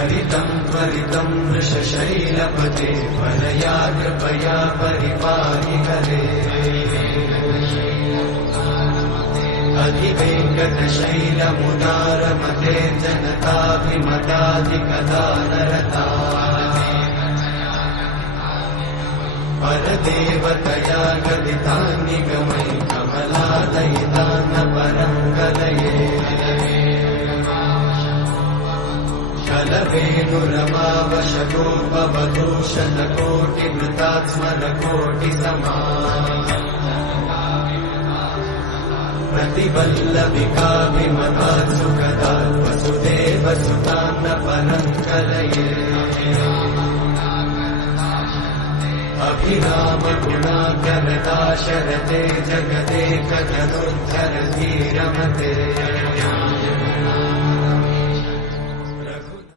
हरितं त्वरितं वृषशैलपते परया कृपया परिपाहि हरे अधिवेङ्कटशैलमुदारमते जनताभिमताधिकदानरता परदेवतया गदितान्निगमै कमलादयितान्न परं गलये शलवेणुरमावशतोपवतो शतकोटिवृतात् स्मरकोटिसमा प्रतिवल्लभिकाभिमतात् सुखदात् वसुदेवसुतान्न परं कलये अभिरामगुणाकरदाशरथे जगदेकजनोद्धर धीरमते